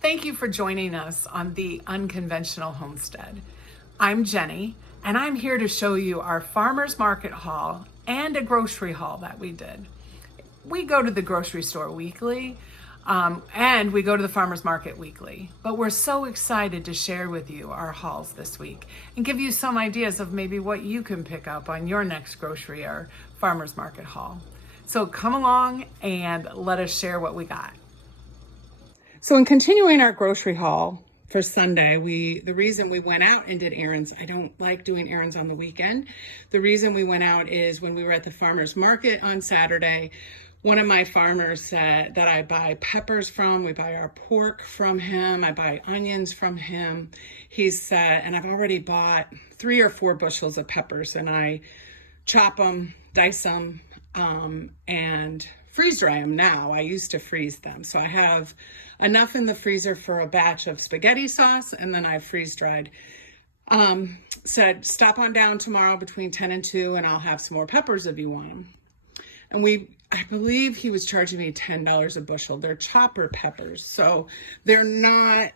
Thank you for joining us on The Unconventional Homestead. I'm Jenny, and I'm here to show you our farmer's market haul and a grocery haul that we did. We go to the grocery store weekly, and we go to the farmer's market weekly, but we're so excited to share with you our hauls this week and give you some ideas of maybe what you can pick up on your next grocery or farmer's market haul. So come along and let us share what we got. So in continuing our grocery haul for Sunday, the reason we went out and did errands, I don't like doing errands on the weekend. The reason we went out is when we were at the farmer's market on Saturday, one of my farmers said that I buy peppers from, we buy our pork from him, I buy onions from him. He said, and I've already bought 3 or 4 bushels of peppers, and I chop them, dice them, and freeze dry them now. I used to freeze them. So I have enough in the freezer for a batch of spaghetti sauce, and then I freeze dried. Said, stop on down tomorrow between 10 and 2 and I'll have some more peppers if you want them. And I believe he was charging me $10 a bushel. They're chopper peppers. So they're not,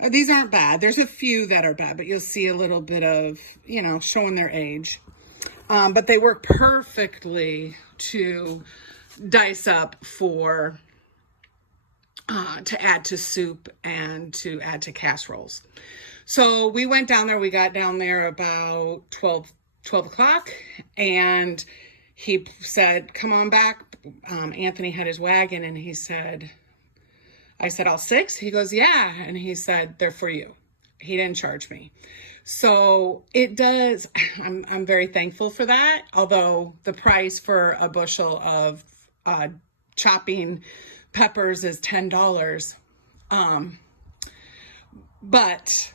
these aren't bad. There's a few that are bad, but you'll see a little bit of, showing their age. But they work perfectly to dice up for, to add to soup and to add to casseroles. So we went down there, we got down there about 12 o'clock, and he said, come on back. Anthony had his wagon, and I said, all 6? He goes, yeah. And he said, they're for you. He didn't charge me. So it does, I'm very thankful for that. Although the price for a bushel of chopping peppers is $10, but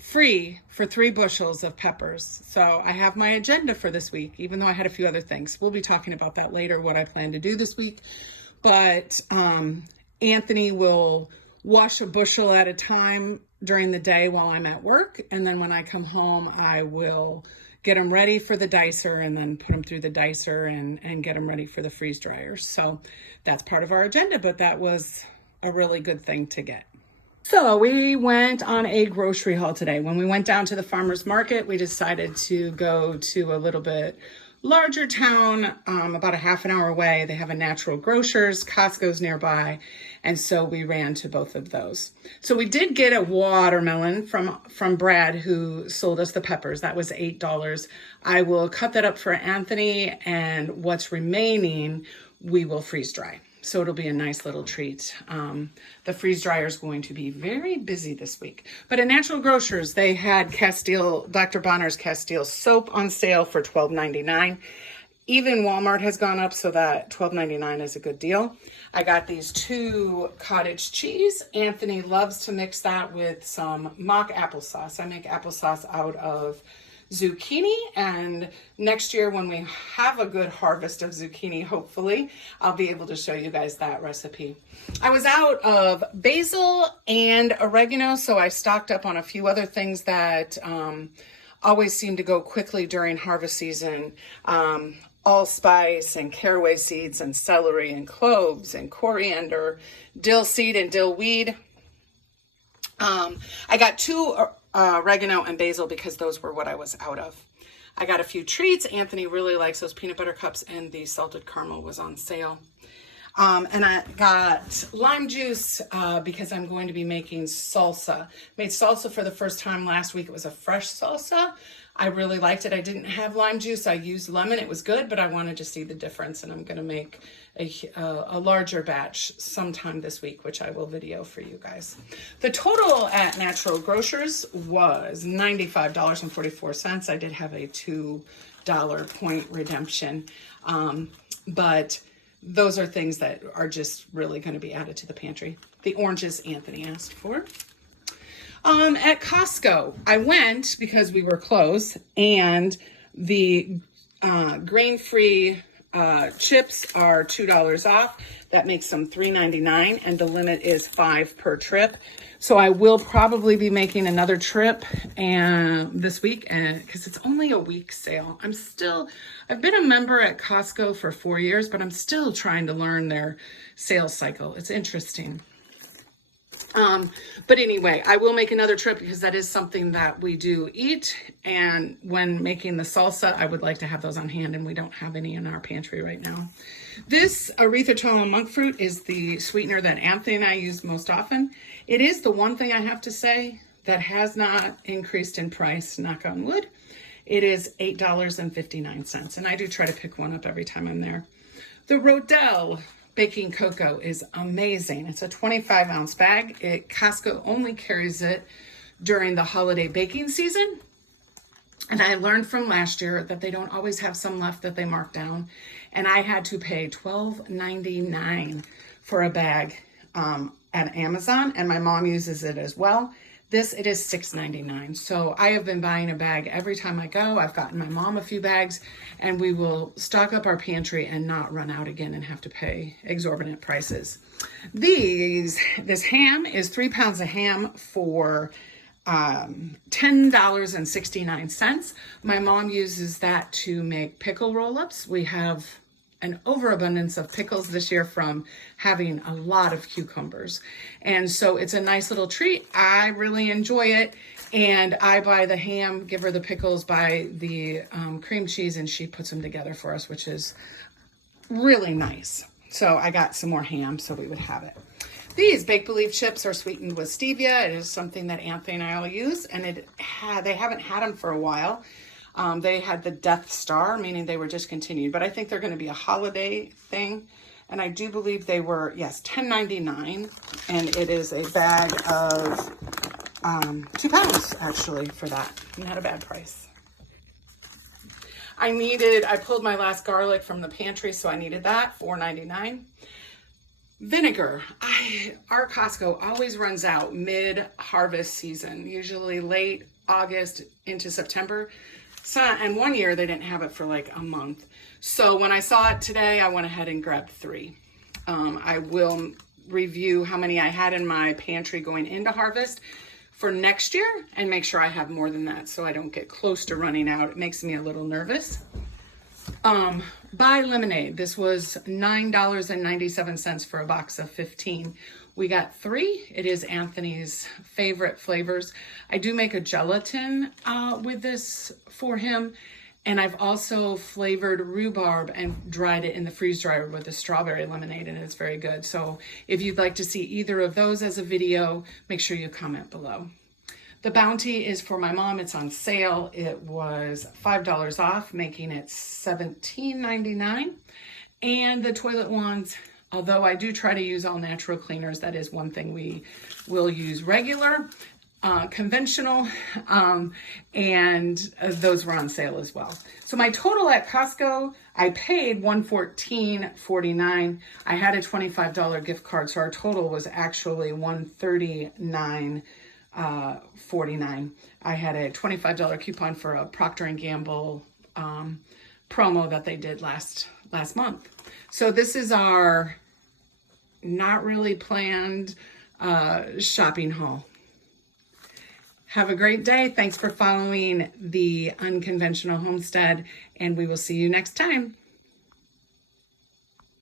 free for 3 bushels of peppers. So I have my agenda for this week, even though I had a few other things. We'll be talking about that later, what I plan to do this week. But Anthony will wash a bushel at a time during the day while I'm at work. And then when I come home, I will get them ready for the dicer and then put them through the dicer and get them ready for the freeze dryers. So that's part of our agenda, but that was a really good thing to get. So we went on a grocery haul today. When we went down to the farmer's market, we decided to go to a little bit larger town, about a half an hour away. They have a Natural Grocers, Costco's nearby, and so we ran to both of those. So we did get a watermelon from Brad, who sold us the peppers. That was $8. I will cut that up for Anthony, and what's remaining we will freeze dry. So it'll be a nice little treat. The freeze dryer is going to be very busy this week. But at Natural Grocers, they had Dr. Bonner's Castile soap on sale for $12.99. Even Walmart has gone up, so that $12.99 is a good deal. I got these 2 cottage cheese. Anthony loves to mix that with some mock applesauce. I make applesauce out of zucchini, and next year when we have a good harvest of zucchini, hopefully I'll be able to show you guys that recipe. I was out of basil and oregano, so I stocked up on a few other things that always seem to go quickly during harvest season. Allspice and caraway seeds and celery and cloves and coriander, dill seed and dill weed. I got 2 oregano and basil because those were what I was out of. I got a few treats. Anthony really likes those peanut butter cups, and the salted caramel was on sale. And I got lime juice because I'm going to be making salsa. Made salsa for the first time last week. It was a fresh salsa. I really liked it. I didn't have lime juice. I used lemon. It was good, but I wanted to see the difference, and I'm going to make a larger batch sometime this week, which I will video for you guys. The total at Natural Grocers was $95.44. I did have a $2 point redemption, but those are things that are just really going to be added to the pantry. The oranges Anthony asked for. At Costco, I went because we were closed, and the grain-free chips are $2 off. That makes them $3.99, and the limit is 5 per trip. So I will probably be making another trip this week, and because it's only a week sale. I've been a member at Costco for 4 years, but I'm still trying to learn their sales cycle. It's interesting. But anyway, I will make another trip because that is something that we do eat. And when making the salsa, I would like to have those on hand, and we don't have any in our pantry right now. This erythritol monk fruit is the sweetener that Anthony and I use most often. It is the one thing I have to say that has not increased in price, knock on wood. It is $8.59, and I do try to pick one up every time I'm there. The Rodell baking cocoa is amazing. It's a 25-ounce bag. Costco only carries it during the holiday baking season. And I learned from last year that they don't always have some left that they mark down. And I had to pay $12.99 for a bag at Amazon, and my mom uses it as well. It is $6.99. So I have been buying a bag every time I go. I've gotten my mom a few bags, and we will stock up our pantry and not run out again and have to pay exorbitant prices. This ham is 3 pounds of ham for $10.69. My mom uses that to make pickle roll-ups. We have an overabundance of pickles this year from having a lot of cucumbers. And so it's a nice little treat. I really enjoy it. And I buy the ham, give her the pickles, buy the cream cheese, and she puts them together for us, which is really nice. So I got some more ham so we would have it. These Make Believe chips are sweetened with stevia. It is something that Anthony and I all use, and they haven't had them for a while. They had the Death Star, meaning they were discontinued, but I think they're going to be a holiday thing. And I do believe they were, yes, $10.99, and it is a bag of 2 pounds, actually, for that. Not a bad price. I pulled my last garlic from the pantry, so I needed that, $4.99. Vinegar. Our Costco always runs out mid-harvest season, usually late August into September. And one year they didn't have it for like a month. So when I saw it today, I went ahead and grabbed 3. I will review how many I had in my pantry going into harvest for next year and make sure I have more than that so I don't get close to running out. It makes me a little nervous. Buy lemonade. This was $9.97 for a box of 15. We got 3. It is Anthony's favorite flavors. I do make a gelatin with this for him. And I've also flavored rhubarb and dried it in the freeze dryer with the strawberry lemonade, and it's very good. So if you'd like to see either of those as a video, make sure you comment below. The Bounty is for my mom. It's on sale. It was $5 off, making it $17.99. And the toilet wands, although I do try to use all natural cleaners, that is one thing we will use regular, conventional, and those were on sale as well. So my total at Costco, I paid $114.49. I had a $25 gift card, so our total was actually $139.49. I had a $25 coupon for a Procter & Gamble promo that they did last month. So this is our not really planned shopping haul. Have a great day. Thanks for following the Unconventional Homestead, and we will see you next time.